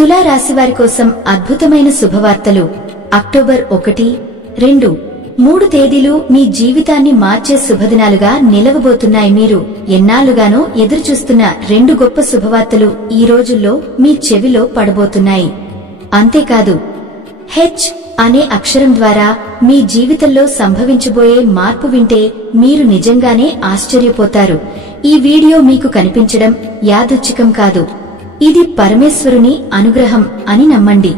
తులా రాశివారి కోసం అద్భుతమైన శుభవార్తలు. అక్టోబర్ 1, 2, 3 తేదీలు మీ జీవితాన్ని మార్చే శుభదినాలుగా నిలవబోతున్నాయి. మీరు ఎన్నాళ్లుగానో ఎదురుచూస్తున్న 2 గొప్ప శుభవార్తలు ఈ రోజుల్లో మీ చెవిలో పడబోతున్నాయి. అంతేకాదు, హెచ్ అనే అక్షరం ద్వారా మీ జీవితంలో సంభవించబోయే మార్పు వింటే మీరు నిజంగానే ఆశ్చర్యపోతారు. ఈ వీడియో మీకు కనిపించడం యాదృచ్ఛికం కాదు, ఇది పరమేశ్వరుని అనుగ్రహం అని నమ్మండి.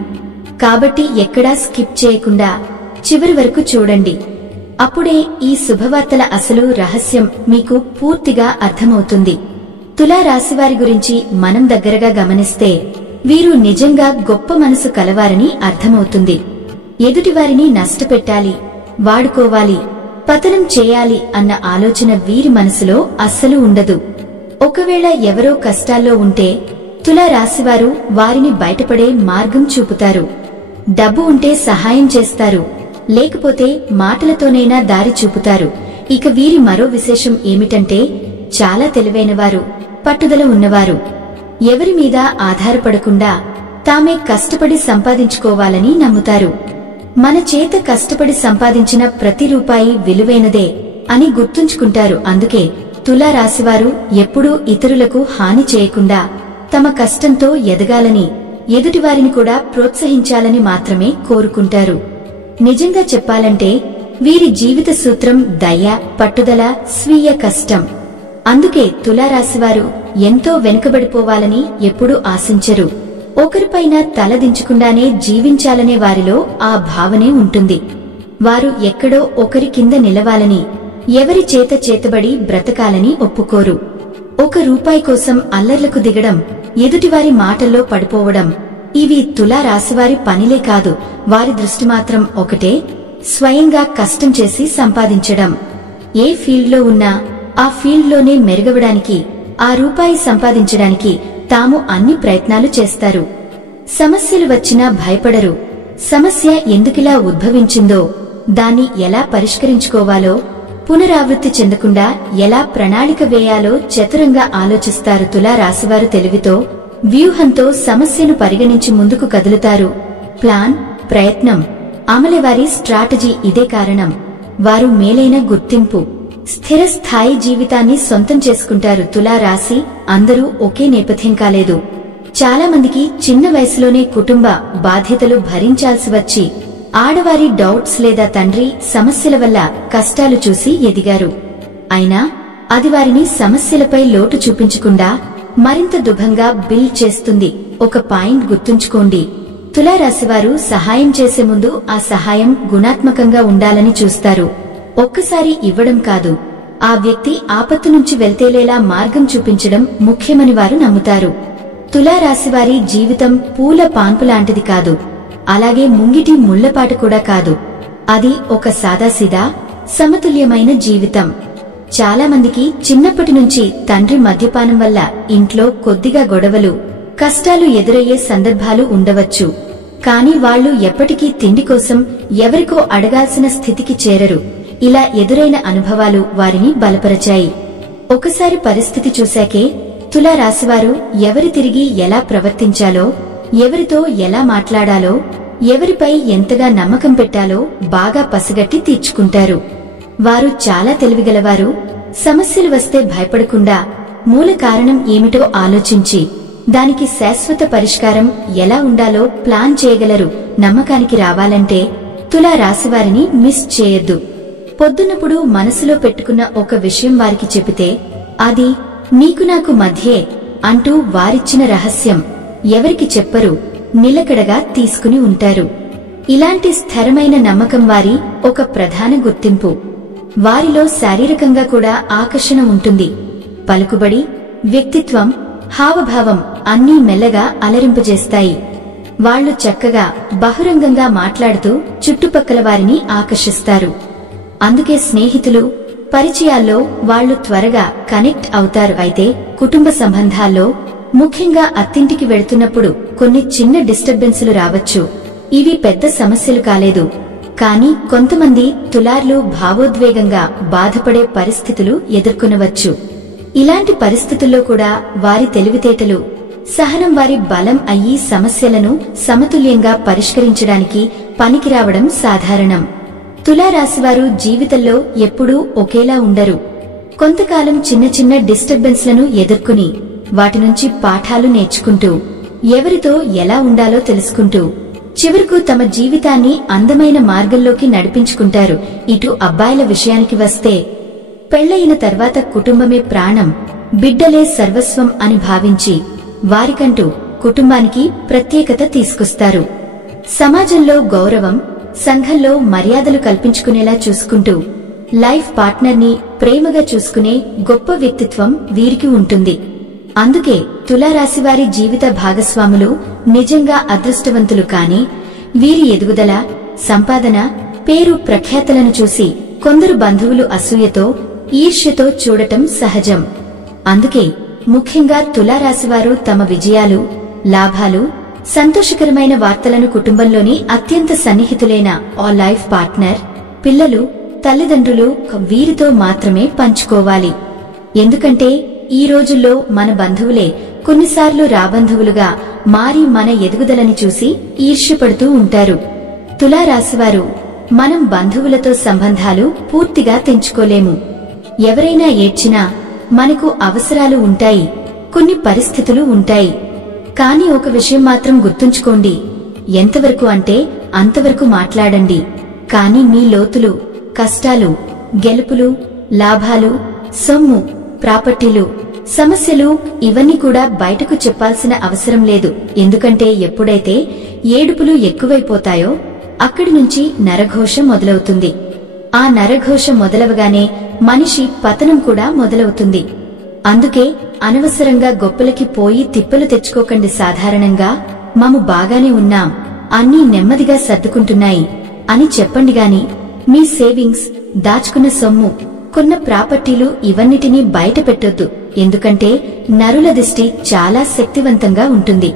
కాబట్టి ఎక్కడా స్కిప్ చేయకుండా చివరి వరకు చూడండి. అప్పుడే ఈ శుభవార్తల అసలు రహస్యం మీకు పూర్తిగా అర్థమవుతుంది. తులా రాశివారి గురించి మనం దగ్గరగా గమనిస్తే వీరు నిజంగా గొప్ప మనసు కలవారని అర్థమవుతుంది. ఎదుటివారిని నష్టపెట్టాలి, వాడుకోవాలి, పతనం చేయాలి అన్న ఆలోచన వీరి మనసులో అస్సలు ఉండదు. ఒకవేళ ఎవరో కష్టాల్లో ఉంటే తులా రాశివారు వారిని బయటపడే మార్గం చూపుతారు. డబ్బు ఉంటే సహాయం చేస్తారు, లేకపోతే మాటలతోనైనా దారి చూపుతారు. ఇక వీరి మరో విశేషం ఏమిటంటే చాలా తెలివైనవారు, పట్టుదల ఉన్నవారు. ఎవరి మీద ఆధారపడకుండా తామే కష్టపడి సంపాదించుకోవాలని నమ్ముతారు. మన చేత కష్టపడి సంపాదించిన ప్రతి రూపాయి విలువైనదే అని గుర్తుంచుకుంటారు. అందుకే తులా రాశివారు ఎప్పుడూ ఇతరులకు హాని చేయకుండా తమ కష్టంతో ఎదగాలని, ఎదుటివారిని కూడా ప్రోత్సహించాలని మాత్రమే కోరుకుంటారు. నిజంగా చెప్పాలంటే వీరి జీవిత సూత్రం దయ, పట్టుదల, స్వీయ కష్టం. అందుకే తులా రాశివారు ఎంతో వెనుకబడిపోవాలని ఎప్పుడూ ఆశించరు. ఒకరిపైన తలదించకుండానే జీవించాలనే వారిలో ఆ భావనే ఉంటుంది. వారు ఎక్కడో ఒకరి కింద నిలవాలని, ఎవరి చేత చేతబడి బ్రతకాలని ఒప్పుకోరు. 1 రూపాయి కోసం అల్లర్లకు దిగడం, ఎదుటివారి మాటల్లో పడిపోవడం ఇవి తులా రాశివారి పనిలే కాదు. వారి దృష్టి మాత్రం ఒకటే, స్వయంగా కష్టం చేసి సంపాదించడం. ఏ ఫీల్డ్లో ఉన్నా ఆ ఫీల్డ్లోనే మెరుగవడానికి, ఆ రూపాయి సంపాదించడానికి తాము అన్ని ప్రయత్నాలు చేస్తారు. సమస్యలు వచ్చినా భయపడరు. సమస్య ఎందుకిలా ఉద్భవించిందో, దాన్ని ఎలా పరిష్కరించుకోవాలో, పునరావృత్తి చెందకుండా ఎలా ప్రణాళిక వేయాలో చతురంగా ఆలోచిస్తారు. తులా రాశివారు తెలివితో, వ్యూహంతో సమస్యను పరిగణించి ముందుకు కదులుతారు. ప్లాన్, ప్రయత్నం, అమలే వారి స్ట్రాటజీ. ఇదే కారణం వారు మేలైన గుర్తింపు, స్థిర స్థాయి జీవితాన్ని సొంతం చేసుకుంటారు. తులా రాశి అందరూ ఒకే నేపథ్యం కాలేదు. చాలా మందికి చిన్న వయసులోనే కుటుంబ బాధ్యతలు భరించాల్సి వచ్చి, ఆడవారి డౌట్స్ లేదా తండ్రి సమస్యల వల్ల కష్టాలు చూసి ఎదిగారు. అయినా అది వారిని సమస్యలపై లోటు చూపించకుండా మరింత దుఃఖంగా బిల్డ్ చేస్తుంది. ఒక పాయింట్ గుర్తుంచుకోండి, తులా రాశివారు సహాయం చేసే ముందు ఆ సహాయం గుణాత్మకంగా ఉండాలని చూస్తారు. ఒక్కసారి ఇవ్వడం కాదు, ఆ వ్యక్తి ఆపత్తు నుంచి వెళ్తేలేలా మార్గం చూపించడం ముఖ్యమని వారు నమ్ముతారు. తులా రాశివారి జీవితం పూల పాన్పులాంటిది కాదు, అలాగే ముంగిటి ముళ్లపాటు కూడా కాదు. అది ఒక సాదాసీదా, సమతుల్యమైన జీవితం. చాలా మందికి చిన్నప్పటి నుంచి తండ్రి మద్యపానం వల్ల ఇంట్లో కొద్దిగా గొడవలు, కష్టాలు ఎదురయ్యే సందర్భాలు ఉండవచ్చు. కాని వాళ్లు ఎప్పటికీ తిండి కోసం ఎవరికో అడగాల్సిన స్థితికి చేరరు. ఇలా ఎదురైన అనుభవాలు వారిని బలపరచాయి. ఒకసారి పరిస్థితి చూశాకే తులా రాశివారు ఎవరి తిరిగి ఎలా ప్రవర్తించాలో, ఎవరితో ఎలా మాట్లాడాలో, ఎవరిపై ఎంతగా నమ్మకం పెట్టాలో బాగా పసిగట్టి తీర్చుకుంటారు. వారు చాలా తెలివిగలవారు. సమస్యలు వస్తే భయపడకుండా మూల కారణం ఏమిటో ఆలోచించి దానికి శాశ్వత పరిష్కారం ఎలా ఉండాలో ప్లాన్ చేయగలరు. నమ్మకానికి రావాలంటే తులా రాశివారిని మిస్ చేయొద్దు. పొద్దున్నప్పుడు మనసులో పెట్టుకున్న ఒక విషయం వారికి చెబితే అది నీకు నాకు మధ్యే అంటూ వారిచ్చిన రహస్యం ఎవరికి చెప్పరు, నిలకడగా తీసుకుని ఉంటారు. ఇలాంటి స్థిరమైన నమ్మకం వారి ఒక ప్రధాన గుర్తింపు. వారిలో శారీరకంగా కూడా ఆకర్షణ ఉంటుంది. పలుకుబడి, వ్యక్తిత్వం, హావభావం అన్నీ మెల్లగా అలరింపజేస్తాయి. వాళ్లు చక్కగా బహిరంగంగా మాట్లాడుతూ చుట్టుపక్కల వారిని ఆకర్షిస్తారు. అందుకే స్నేహితులు, పరిచయాల్లో వాళ్లు త్వరగా కనెక్ట్ అవుతారు. అయితే కుటుంబ సంబంధాల్లో, ముఖ్యంగా అత్తింటికి వెళుతున్నప్పుడు కొన్ని చిన్న డిస్టర్బెన్సులు రావచ్చు. ఇవి పెద్ద సమస్యలు కాలేదు, కానీ కొంతమంది తులార్లు భావోద్వేగంగా బాధపడే పరిస్థితులు ఎదుర్కొనవచ్చు. ఇలాంటి పరిస్థితుల్లో కూడా వారి తెలివితేటలు, సహనం వారి బలం అయ్యి సమస్యలను సమతుల్యంగా పరిష్కరించడానికి పనికిరావడం సాధారణం. తులారాశివారు జీవితంలో ఎప్పుడూ ఒకేలా ఉండరు. కొంతకాలం చిన్న చిన్న డిస్టర్బెన్స్లను ఎదుర్కొని వాటి నుంచి పాఠాలు నేర్చుకుంటూ ఎవరితో ఎలా ఉండాలో తెలుసుకుంటూ చివరకు తమ జీవితాన్ని అందమైన మార్గంలోకి నడిపించుకుంటారు. ఇటు అబ్బాయిల విషయానికి వస్తే పెళ్లయిన తర్వాత కుటుంబమే ప్రాణం, బిడ్డలే సర్వస్వం అని భావించి వారికంటూ కుటుంబానికి ప్రత్యేకత తీసుకొస్తారు. సమాజంలో గౌరవం, సంఘంలో మర్యాదలు కల్పించుకునేలా చూసుకుంటూ లైఫ్ పార్ట్నర్ని ప్రేమగా చూసుకునే గొప్ప వ్యక్తిత్వం వీరికి ఉంటుంది. అందుకే తులారాశివారి జీవిత భాగస్వాములు నిజంగా అదృష్టవంతులు. కాని వీరి ఎదుగుదల, సంపాదన, పేరు ప్రఖ్యాతలను చూసి కొందరు బంధువులు అసూయతో, ఈర్ష్యతో చూడటం సహజం. అందుకే ముఖ్యంగా తులారాశివారు తమ విజయాలు, లాభాలు, సంతోషకరమైన వార్తలను కుటుంబంలోని అత్యంత సన్నిహితులైన ఆ లైఫ్ పార్ట్నర్, పిల్లలు, తల్లిదండ్రులు వీరితో మాత్రమే పంచుకోవాలి. ఎందుకంటే ఈ రోజుల్లో మన బంధువులే కొన్నిసార్లు రాబంధువులుగా మారి మన ఎదుగుదలని చూసి ఈర్ష్యపడుతూ ఉంటారు. తులారాశివారు మనం బంధువులతో సంబంధాలు పూర్తిగా తెంచుకోలేము. ఎవరైనా ఏడ్చినా మనకు అవసరాలు ఉంటాయి, కొన్ని పరిస్థితులు ఉంటాయి. కాని ఒక విషయం మాత్రం గుర్తుంచుకోండి, ఎంతవరకు అంటే అంతవరకు మాట్లాడండి. కాని మీ లోతులు, కష్టాలు, గెలుపులు, లాభాలు, సొమ్ము, ప్రాపర్టీలు, సమస్యలు ఇవన్నీ కూడా బయటకు చెప్పాల్సిన అవసరం లేదు. ఎందుకంటే ఎప్పుడైతే ఏడుపులు ఎక్కువైపోతాయో అక్కడి నుంచి నరఘోష మొదలవుతుంది. ఆ నరఘోష మొదలవగానే మనిషి పతనం కూడా మొదలవుతుంది. అందుకే అనవసరంగా గొప్పలకి పోయి తిప్పలు తెచ్చుకోకండి. సాధారణంగా మేము బాగానే ఉన్నాం, అన్నీ నెమ్మదిగా సర్దుకుంటున్నాయి అని చెప్పండి గాని మీ సేవింగ్స్, దాచుకున్న సొమ్ము, కొన్న ప్రాపర్టీలు ఇవన్నిటినీ బయట పెట్టొద్దు. ఎందుకంటే నరుల దిష్టి చాలా శక్తివంతంగా ఉంటుంది.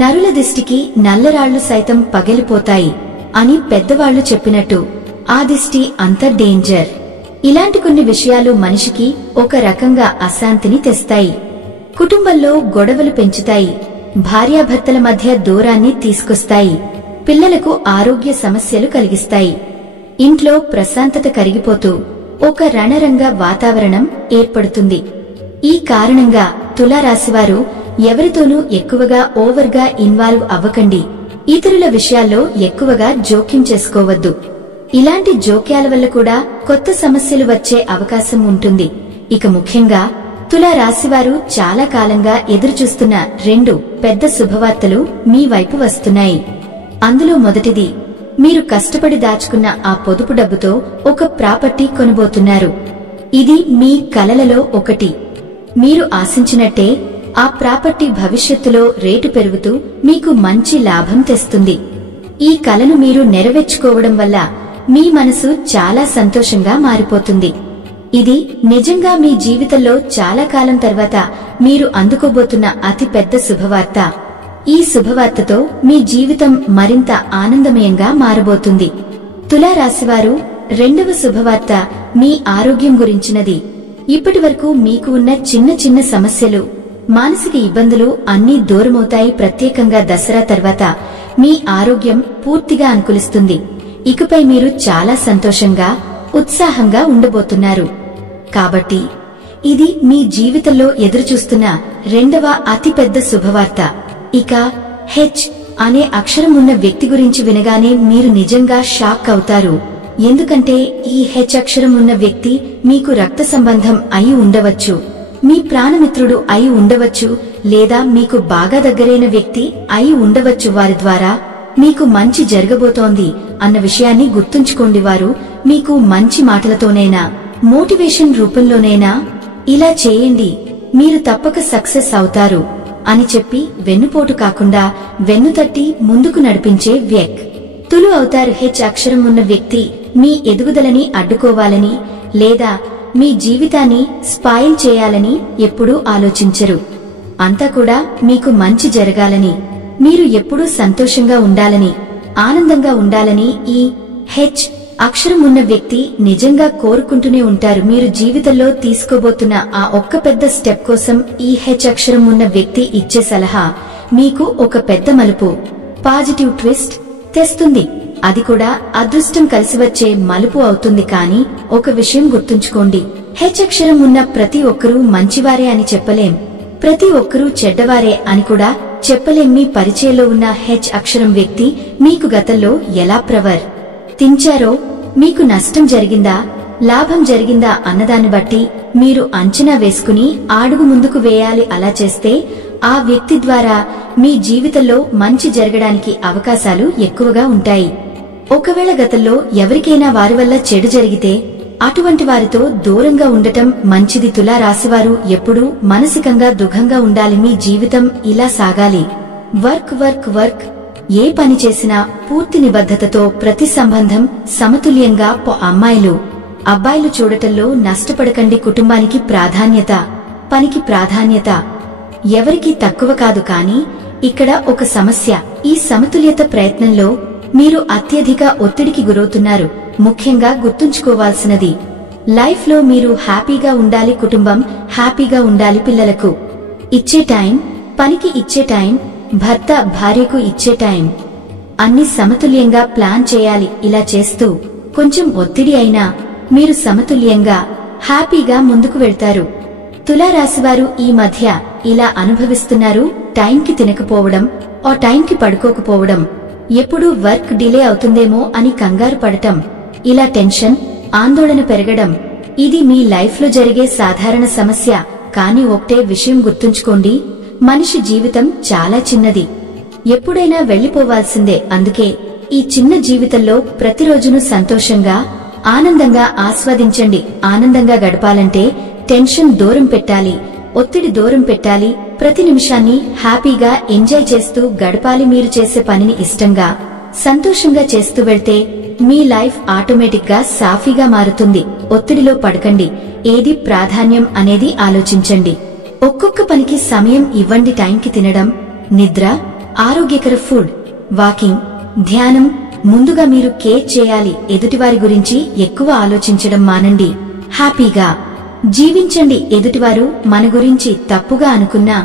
నరుల దిష్టికి నల్లరాళ్లు సైతం పగిలిపోతాయి అని పెద్దవాళ్లు చెప్పినట్టు ఆ దిష్టి అంత డేంజర్. ఇలాంటి కొన్ని విషయాలు మనిషికి ఒక రకంగా అశాంతిని తెస్తాయి, కుటుంబంలో గొడవలు పెంచుతాయి, భార్యాభర్తల మధ్య దూరాన్ని తీసుకొస్తాయి, పిల్లలకు ఆరోగ్య సమస్యలు కలిగిస్తాయి. ఇంట్లో ప్రశాంతత కరిగిపోతూ ఒక రణరంగ వాతావరణం ఏర్పడుతుంది. ఈ కారణంగా తులారాశివారు ఎవరితోనూ ఎక్కువగా ఓవర్గా ఇన్వాల్వ్ అవ్వకండి. ఇతరుల విషయాల్లో ఎక్కువగా జోక్యం చేసుకోవద్దు. ఇలాంటి జోక్యాల వల్ల కూడా కొత్త సమస్యలు వచ్చే అవకాశం ఉంటుంది. ఇక ముఖ్యంగా తులారాశివారు చాలా కాలంగా ఎదురుచూస్తున్న 2 పెద్ద శుభవార్తలు మీ వైపు వస్తున్నాయి. అందులో మొదటిది, మీరు కష్టపడి దాచుకున్న ఆ పొదుపు డబ్బుతో ఒక ప్రాపర్టీ కొనబోతున్నారు. ఇది మీ కలలలో ఒకటి. మీరు ఆశించినట్టే ఆ ప్రాపర్టీ భవిష్యత్తులో రేటు పెరుగుతూ మీకు మంచి లాభం తెస్తుంది. ఈ కలను మీరు నెరవేర్చుకోవడం వల్ల మీ మనసు చాలా సంతోషంగా మారిపోతుంది. ఇది నిజంగా మీ జీవితంలో చాలా కాలం తర్వాత మీరు అందుకోబోతున్న అతి పెద్ద శుభవార్త. ఈ శుభవార్తతో మీ జీవితం మరింత ఆనందమయంగా మారబోతుంది. తులారాశివారు రెండవ శుభవార్త మీ ఆరోగ్యం గురించినది. ఇప్పటివరకు మీకు ఉన్న చిన్న చిన్న సమస్యలు, మానసిక ఇబ్బందులు అన్నీ దూరమవుతాయి. ప్రత్యేకంగా దసరా తర్వాత మీ ఆరోగ్యం పూర్తిగా అనుకూలిస్తుంది. ఇకపై మీరు చాలా సంతోషంగా, ఉత్సాహంగా ఉండబోతున్నారు. కాబట్టి ఇది మీ జీవితంలో ఎదురుచూస్తున్న రెండవ అతిపెద్ద శుభవార్త. ఇక హెచ్ అనే అక్షరం ఉన్న వ్యక్తి గురించి వినగానే మీరు నిజంగా షాక్ అవుతారు. ఎందుకంటే ఈ హెచ్ అక్షరం ఉన్న వ్యక్తి మీకు రక్త సంబంధం అయి ఉండవచ్చు, మీ ప్రాణమిత్రుడు అయి ఉండవచ్చు, లేదా మీకు బాగా దగ్గరైన వ్యక్తి అయి ఉండవచ్చు. వారి ద్వారా మీకు మంచి జరగబోతోంది అన్న విషయాన్ని గుర్తుంచుకోండి. వారు మీకు మంచి మాటలతోనైనా, మోటివేషన్ రూపంలోనైనా ఇలా చేయండి, మీరు తప్పక సక్సెస్ అవుతారు అని చెప్పి వెన్నుపోటు కాకుండా వెన్నుతట్టి ముందుకు నడిపించే వ్యక్తులు అవుతారు. హెచ్ అక్షరం ఉన్న వ్యక్తి మీ ఎదుగుదలని అడ్డుకోవాలని లేదా మీ జీవితాన్ని స్పాయిల్ చేయాలని ఎప్పుడూ ఆలోచించరు. అంతా కూడా మీకు మంచి జరగాలని, మీరు ఎప్పుడూ సంతోషంగా ఉండాలని, ఆనందంగా ఉండాలని ఈ హెచ్ అక్షరం ఉన్న వ్యక్తి నిజంగా కోరుకుంటూనే ఉంటారు. మీరు జీవితంలో తీసుకోబోతున్న ఆ ఒక్క పెద్ద స్టెప్ కోసం ఈ హెచ్ అక్షరం ఉన్న వ్యక్తి ఇచ్చే సలహా మీకు ఒక పెద్ద మలుపు, పాజిటివ్ ట్విస్ట్ తెస్తుంది. అది కూడా అదృష్టం కలిసివచ్చే మలుపు అవుతుంది. కానీ ఒక విషయం గుర్తుంచుకోండి, హెచ్ అక్షరం ఉన్న ప్రతి ఒక్కరూ మంచివారే అని చెప్పలేం, ప్రతి ఒక్కరూ చెడ్డవారే అని కూడా చెప్పలేం. మీ పరిచయంలో ఉన్న హెచ్ అక్షరం వ్యక్తి మీకు గతంలో ఎలా ప్రవర్తించారో, మీకు నష్టం జరిగిందా లాభం జరిగిందా అన్నదాన్ని బట్టి మీరు అంచనా వేసుకుని అడుగు ముందుకు వేయాలి. అలా చేస్తే ఆ వ్యక్తి ద్వారా మీ జీవితంలో మంచి జరగడానికి అవకాశాలు ఎక్కువగా ఉంటాయి. ఒకవేళ గతంలో ఎవరికైనా వారి వల్ల చెడు జరిగితే అటువంటి వారితో దూరంగా ఉండటం మంచిది. తులా రాశివారు ఎప్పుడూ మానసికంగా దృఢంగా ఉండాలి. మీ జీవితం ఇలా సాగాలి. Work work work. ఏ పని చేసినా పూర్తి నిబద్ధతతో, ప్రతి సంబంధం సమతుల్యంగా. అమ్మాయిలు అబ్బాయిలు చూడటంలో నష్టపడకండి. కుటుంబానికి ప్రాధాన్యత, పనికి ప్రాధాన్యత ఎవరికీ తక్కువ కాదు. కానీ ఇక్కడ ఒక సమస్య. ఈ సమతుల్యత ప్రయత్నంలో మీరు అత్యధిక ఒత్తిడికి గురవుతున్నారు. ముఖ్యంగా గుర్తుంచుకోవాల్సినది, లైఫ్ లో మీరు హ్యాపీగా ఉండాలి, కుటుంబం హ్యాపీగా ఉండాలి, పిల్లలకు ఇచ్చే టైం, పనికి ఇచ్చే టైం, భర్త భార్యకు ఇచ్చే టైం అన్ని సమతుల్యంగా ప్లాన్ చేయాలి. ఇలా చేస్తూ కొంచెం ఒత్తిడి అయినా మీరు సమతుల్యంగా హ్యాపీగా ముందుకు వెళ్తారు. తులారాశివారు ఈ మధ్య ఇలా అనుభవిస్తున్నారు. టైంకి తినకపోవడం, ఆ టైంకి పడుకోకపోవడం, ఎప్పుడూ వర్క్ డిలే అవుతుందేమో అని కంగారు పడటం, ఇలా టెన్షన్, ఆందోళన పెరగడం, ఇది మీ లైఫ్ లో జరిగే సాధారణ సమస్య. కానీ ఒకటే విషయం గుర్తుంచుకోండి, మనిషి జీవితం చాలా చిన్నది, ఎప్పుడైనా వెళ్లిపోవాల్సిందే. అందుకే ఈ చిన్న జీవితంలో ప్రతిరోజును సంతోషంగా, ఆనందంగా ఆస్వాదించండి. ఆనందంగా గడపాలంటే టెన్షన్ దూరం పెట్టాలి, ఒత్తిడి దూరం పెట్టాలి. ప్రతి నిమిషాన్ని హ్యాపీగా ఎంజాయ్ చేస్తూ గడపాలి. మీరు చేసే పనిని ఇష్టంగా, సంతోషంగా చేస్తూ వెళ్తే మీ లైఫ్ ఆటోమేటిక్ గా సాఫీగా మారుతుంది. ఒత్తిడిలో పడకండి. ఏది ప్రాధాన్యం అనేది ఆలోచించండి. ఒక్కొక్క పనికి సమయం ఇవ్వండి. టైంకి తినడం, నిద్ర, ఆరోగ్యకర ఫుడ్, వాకింగ్, ధ్యానం. ముందుగా మీరు కేర్ చేయాలి. ఎదుటివారి గురించి ఎక్కువ ఆలోచించడం మానండి. హ్యాపీగా జీవించండి. ఎదుటివారు మన గురించి తప్పుగా అనుకున్నా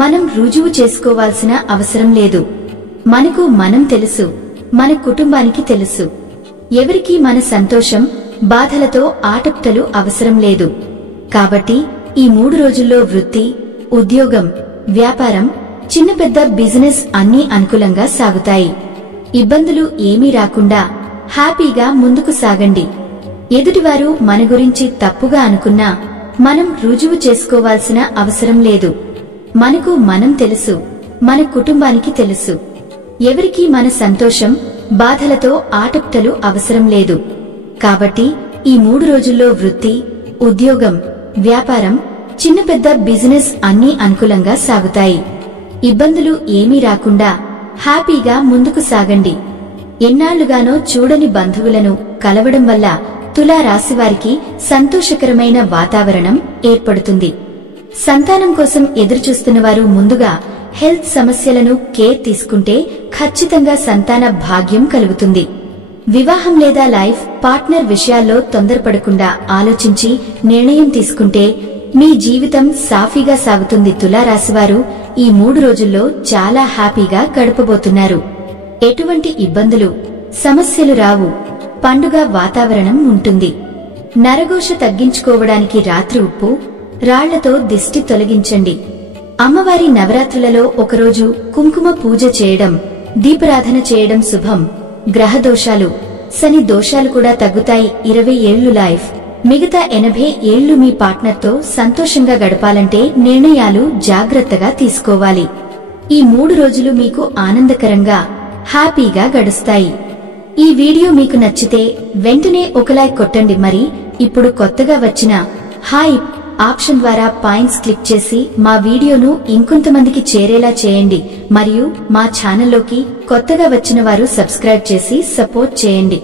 మనం రుజువు చేసుకోవాల్సిన అవసరం లేదు. మనకు మనం తెలుసు, మన కుటుంబానికి తెలుసు. ఎవరికీ మన సంతోషం, బాధలతో ఆటప్తలు అవసరం లేదు. కాబట్టి ఈ 3 రోజుల్లో వృత్తి, ఉద్యోగం, వ్యాపారం, చిన్న పెద్ద బిజినెస్ అన్నీ అనుకూలంగా సాగుతాయి. ఇబ్బందులు ఏమీ రాకుండా హ్యాపీగా ముందుకు సాగండి. ఎదుటివారు మన గురించి తప్పుగా అనుకున్నా మనం రుజువు చేసుకోవాల్సిన అవసరం లేదు. మనకు మనం తెలుసు, మన కుటుంబానికి తెలుసు. ఎవరికీ మన సంతోషం, బాధలతో ఆటప్తలు అవసరం లేదు. కాబట్టి ఈ 3 రోజుల్లో వృత్తి, ఉద్యోగం, వ్యాపారం, చిన్న పెద్ద బిజినెస్ అన్నీ అనుకూలంగా సాగుతాయి. ఇబ్బందులు ఏమీ రాకుండా హ్యాపీగా ముందుకు సాగండి. ఎన్నాళ్లుగానో చూడని బంధువులను కలవడం వల్ల తులా రాశివారికి సంతోషకరమైన వాతావరణం ఏర్పడుతుంది. సంతానం కోసం ఎదురుచూస్తున్న వారు ముందుగా హెల్త్ సమస్యలను కేర్ తీసుకుంటే ఖచ్చితంగా సంతాన భాగ్యం కలుగుతుంది. వివాహం లేదా లైఫ్ పార్ట్నర్ విషయాల్లో తొందరపడకుండా ఆలోచించి నిర్ణయం తీసుకుంటే మీ జీవితం సాఫీగా సాగుతుంది. తులా రాశివారు ఈ 3 రోజుల్లో చాలా హ్యాపీగా గడపబోతున్నారు. ఎటువంటి ఇబ్బందులు, సమస్యలు రావు. పండుగ వాతావరణం ఉంటుంది. నరఘోష తగ్గించుకోవడానికి రాత్రి ఉప్పు, రాళ్లతో దిష్టి తొలగించండి. అమ్మవారి నవరాత్రులలో ఒకరోజు కుంకుమ పూజ చేయడం, దీపారాధన చేయడం శుభం. గ్రహ దోషాలు, శని దోషాలు కూడా తగ్గుతాయి. 20 ఏళ్లు లైఫ్, మిగతా 80 ఏళ్లు మీ పార్ట్నర్తో సంతోషంగా గడపాలంటే నిర్ణయాలు జాగ్రత్తగా తీసుకోవాలి. ఈ 3 రోజులు మీకు ఆనందకరంగా, హ్యాపీగా గడుస్తాయి. ఈ వీడియో మీకు నచ్చితే వెంటనే ఒక లైక్ కొట్టండి. మరి ఇప్పుడు కొత్తగా వచ్చిన హైప్ ఆప్షన్ ద్వారా పాయింట్స్ క్లిక్ చేసి మా వీడియోను ఇంకొంతమందికి చేరేలా చేయండి. మరియు మా ఛానల్లోకి కొత్తగా వచ్చిన వారు సబ్స్క్రైబ్ చేసి సపోర్ట్ చేయండి.